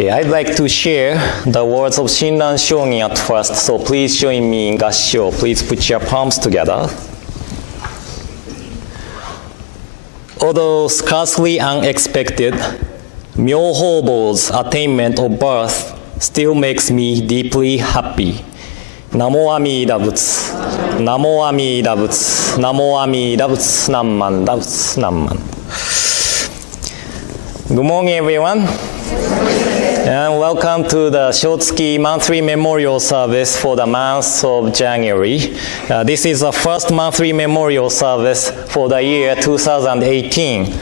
Okay, I'd like to share the words of Shinran Shōgin at first, so please join me in Gassho. Please put your palms together. Although scarcely unexpected, Myohobo's attainment of birth still makes me deeply happy. Namo Amida Butsu, Namo Amida Butsu, Namo Amida Butsu, Namman, Dabutsu, Namman. Good morning, everyone. And welcome to the Shotsuki monthly memorial service for the month of January. This is the first monthly memorial service for the year 2018.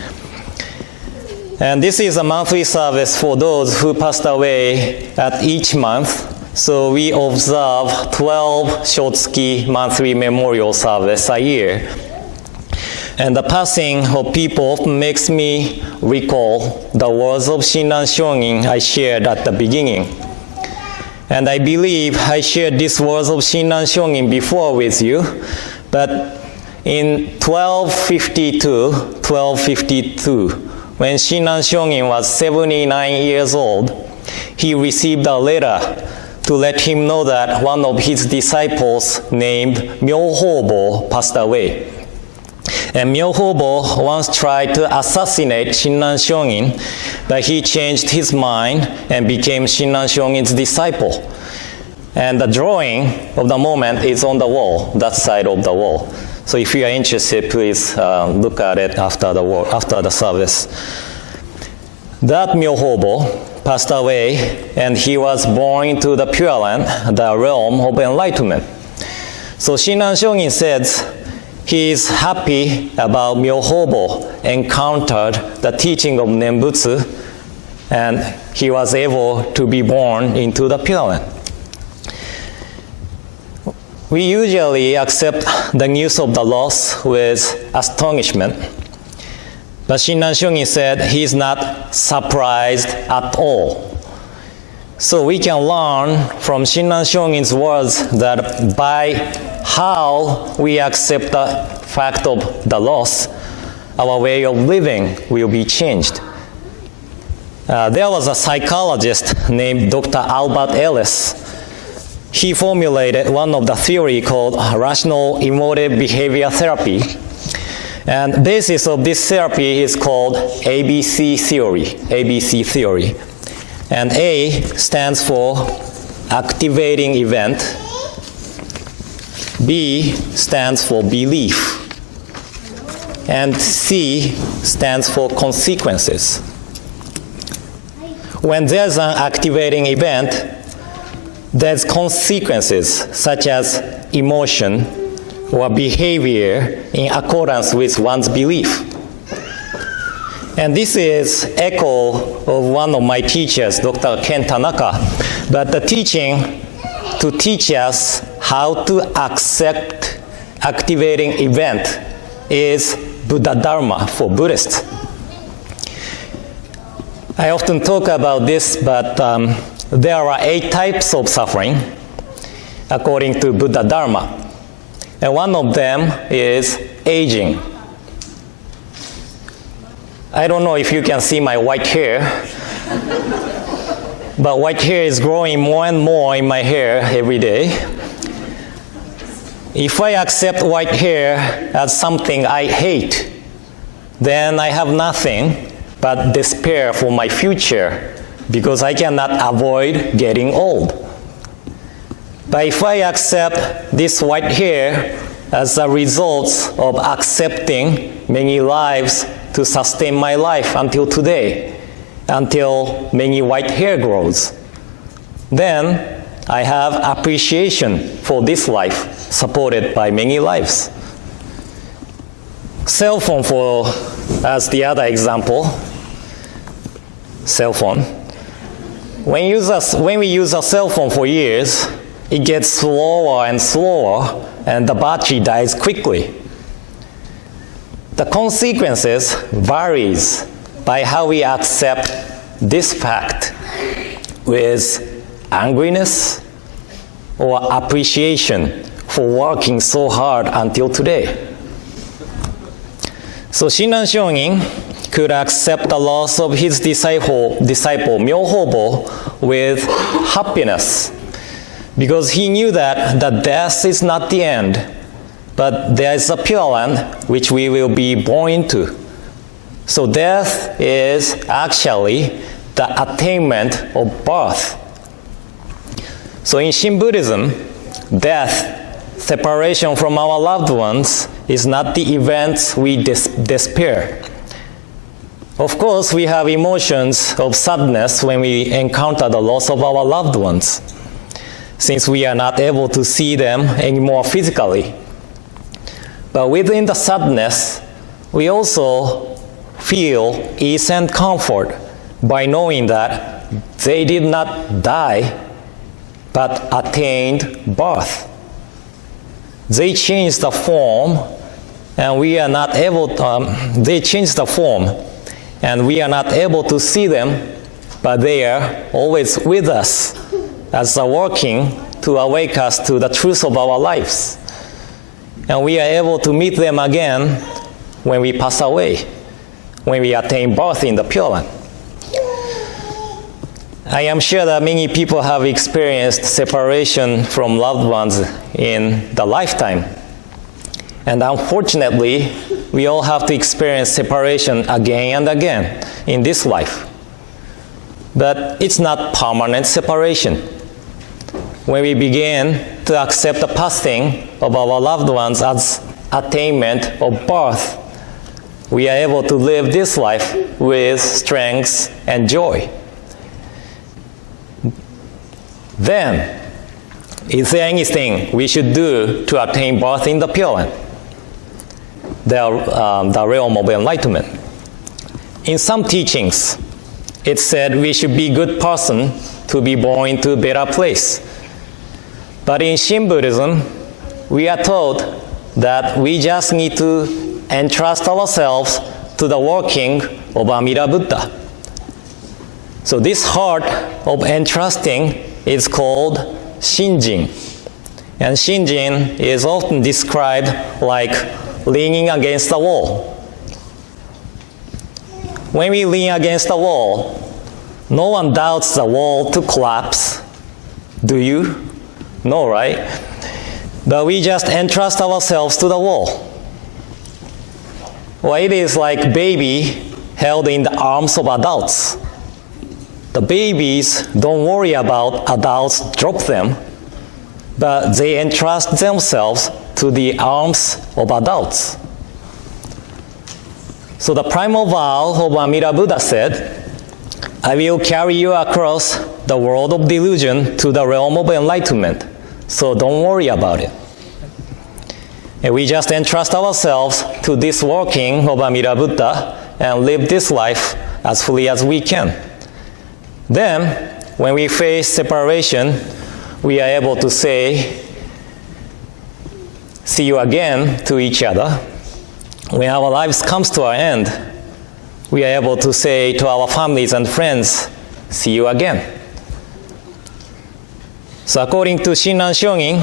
And this is a monthly service for those who passed away at each month. So we observe 12 Shotsuki monthly memorial service a year. And the passing of people often makes me recall the words of Shinran Shōgin I shared at the beginning. And I believe I shared these words of Shinran Shōgin before with you, but in 1252, when Shinran Shōgin was 79 years old, he received a letter to let him know that one of his disciples named Myohobo passed away. And Myohobo once tried to assassinate Shinran Shōgin, but he changed his mind and became Shinran Shōgin's disciple. And the drawing of the moment is on the wall, that side of the wall. So if you are interested, please look at it after the service. That Myohobo passed away, and he was born into the Pure Land, the realm of enlightenment. So Shinran Shōgin says, he is happy about Myohobo encountered the teaching of Nembutsu, and he was able to be born into the Pure Land. We usually accept the news of the loss with astonishment, but Shinran Shōgin said he is not surprised at all. So we can learn from Shinran Shōgin's words that by how we accept the fact of the loss, our way of living will be changed. There was a psychologist named Dr. Albert Ellis. He formulated one of the theory called rational emotive behavior therapy. And the basis of this therapy is called ABC theory. And A stands for activating event. B stands for belief. And C stands for consequences. When there's an activating event, there's consequences such as emotion or behavior in accordance with one's belief. And this is echo of one of my teachers, Dr. Ken Tanaka. But the teaching to teach us how to accept activating event is Buddhadharma for Buddhists. I often talk about this, but there are 8 types of suffering according to Buddhadharma. And one of them is aging. I don't know if you can see my white hair, but white hair is growing more and more in my hair every day. If I accept white hair as something I hate, then I have nothing but despair for my future because I cannot avoid getting old. But if I accept this white hair as a result of accepting many lives to sustain my life until today, until many white hair grows, then I have appreciation for this life supported by many lives. Cell phone as the other example. Cell phone. When we use a cell phone for years, it gets slower and slower, and the battery dies quickly. The consequences varies by how we accept this fact with angriness or appreciation for working so hard until today. So Shinran Shōgin could accept the loss of his disciple Myohobo with happiness, because he knew that the death is not the end, but there is a Pure Land which we will be born into. So death is actually the attainment of birth. So in Shin Buddhism, death, separation from our loved ones, is not the events we despair. Of course, we have emotions of sadness when we encounter the loss of our loved ones, since we are not able to see them anymore physically. But within the sadness, we also feel ease and comfort by knowing that they did not die, but attained birth. They changed the form, and we are not able to, they changed the form, and we are not able to see them, but they are always with us as a working to awake us to the truth of our lives. And we are able to meet them again when we pass away, when we attain birth in the Pure Land. I am sure that many people have experienced separation from loved ones in the lifetime. And unfortunately, we all have to experience separation again and again in this life. But it's not permanent separation. When we begin to accept the passing of our loved ones as attainment of birth, we are able to live this life with strength and joy. Then, is there anything we should do to attain birth in the Pure Land, the realm of enlightenment? In some teachings, it said we should be good person to be born into a better place. But in Shin Buddhism, we are told that we just need to entrust ourselves to the working of Amida Buddha. So this heart of entrusting is called Shinjin. And Shinjin is often described like leaning against the wall. When we lean against the wall, no one doubts the wall to collapse. Do you? No, right? But we just entrust ourselves to the wall. Well, it is like baby held in the arms of adults. The babies don't worry about adults drop them, but they entrust themselves to the arms of adults. So the primal vow of Amida Buddha said, I will carry you across the world of delusion to the realm of enlightenment, so don't worry about it. And we just entrust ourselves to this working of Amida Buddha and live this life as fully as we can. Then, when we face separation, we are able to say, see you again to each other. When our lives comes to our end, we are able to say to our families and friends, see you again. So according to Shinran Shongin,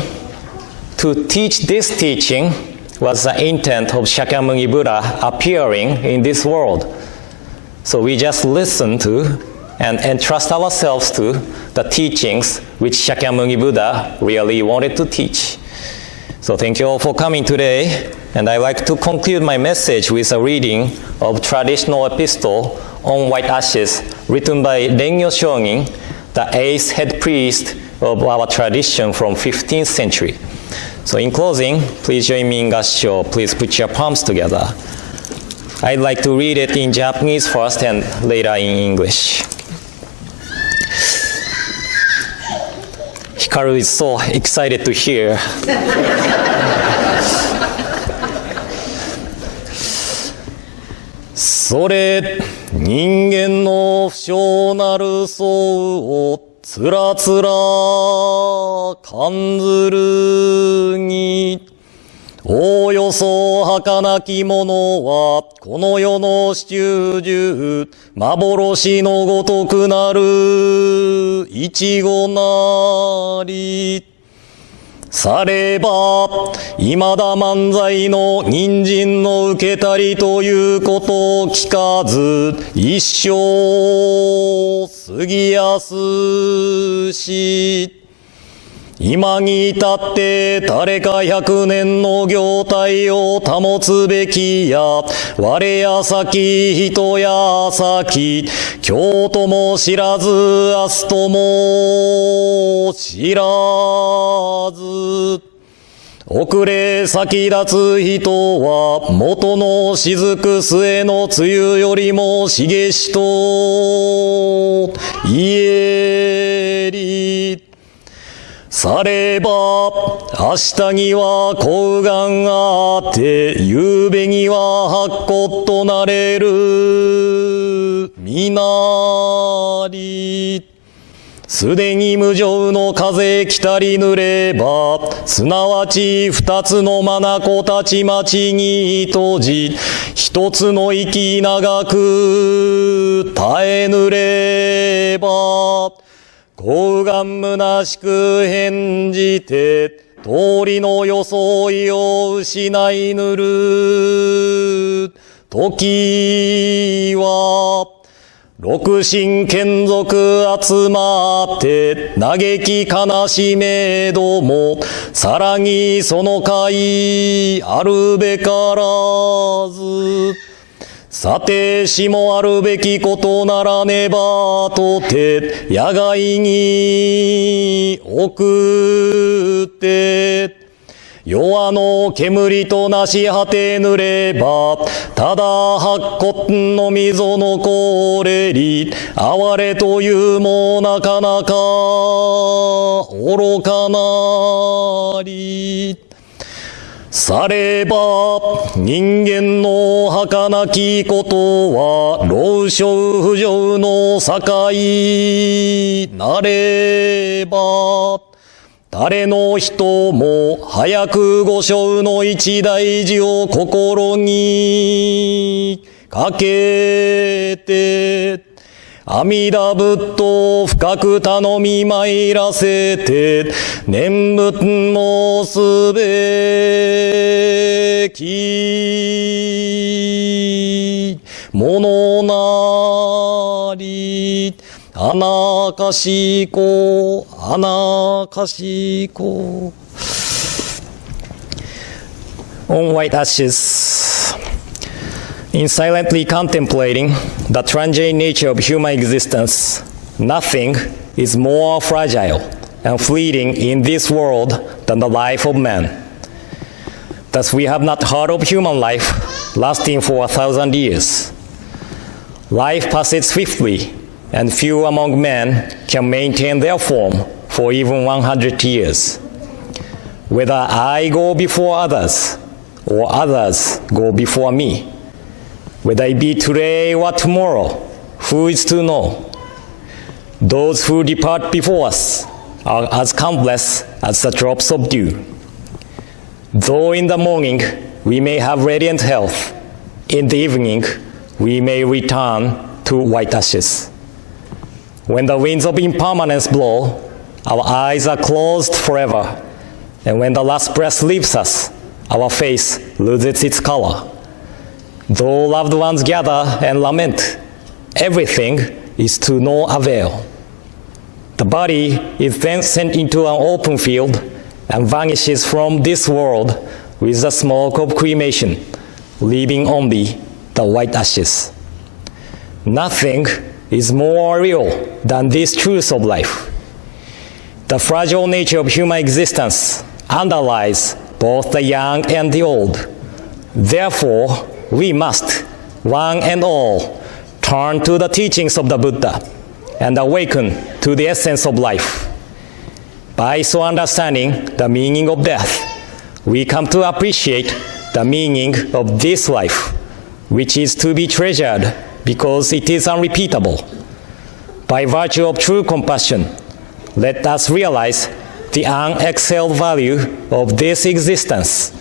to teach this teaching was the intent of Shakyamuni Buddha appearing in this world. So we just listen to and entrust ourselves to the teachings which Shakyamuni Buddha really wanted to teach. So thank you all for coming today, and I'd like to conclude my message with a reading of traditional epistle on white ashes written by Rengyo Shongin, the 8th head priest of our tradition from 15th century. So in closing, please join me in Gassho. Please put your palms together. I'd like to read it in Japanese first and later in English. Hikaru is so excited to hear.それ人間の不祥なる相をつらつら感ずるにおおよそ儚き者はこの世の始終幻のごとくなるいちごなりされば、未だ漫才の人参の受けたりということを聞かず、一生過ぎやすし、今に至って誰か100年の業態を保つべきや、我や先人や先、今日とも知らず、明日とも知らず、遅れ先立つ人は元の雫末の梅雨よりも茂しと言えり、されば明日には幸願があって夕べには白骨となれるみなり、すでに無常の風来たり濡れば、すなわち二つの眼たちまちに閉じ、一つの息長く耐えぬれば、幸願虚しく返じて、通りの装いを失いぬる時は、六神眷属集まって嘆き悲しめども、さらにその会あるべからず、さてしもあるべきことならねばとて、野外に送って、弱の煙となし果てぬれば、ただ白骨の溝のこれり、哀れというもなかなか愚かなり。されば人間の儚きことは老少不浄の境なれば、誰の人も早く五生の一大事を心にかけて、阿弥陀仏と深く頼み参らせて、念仏もすべきものなり。アナカシコ、アナカシコ。On white ashes. In silently contemplating the transient nature of human existence, nothing is more fragile and fleeting in this world than the life of man. Thus we have not heard of human life lasting for 1,000 years. Life passes swiftly, and few among men can maintain their form for even 100 years. Whether I go before others, or others go before me, whether it be today or tomorrow, who is to know? Those who depart before us are as countless as the drops of dew. Though in the morning we may have radiant health, in the evening we may return to white ashes. When the winds of impermanence blow, our eyes are closed forever, and when the last breath leaves us, our face loses its color. Though loved ones gather and lament, everything is to no avail. The body is then sent into an open field and vanishes from this world with the smoke of cremation, leaving only the white ashes. Nothing is more real than this truth of life. The fragile nature of human existence underlies both the young and the old. Therefore, we must, one and all, turn to the teachings of the Buddha and awaken to the essence of life. By so understanding the meaning of death, we come to appreciate the meaning of this life, which is to be treasured because it is unrepeatable. By virtue of true compassion, let us realize the unexcelled value of this existence,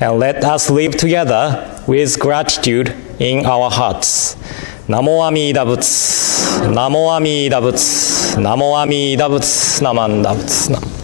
and let us live together with gratitude in our hearts. Namo Amida Butsu, Namo Amida Butsu, Namo Amida Butsu, Namanda Butsu.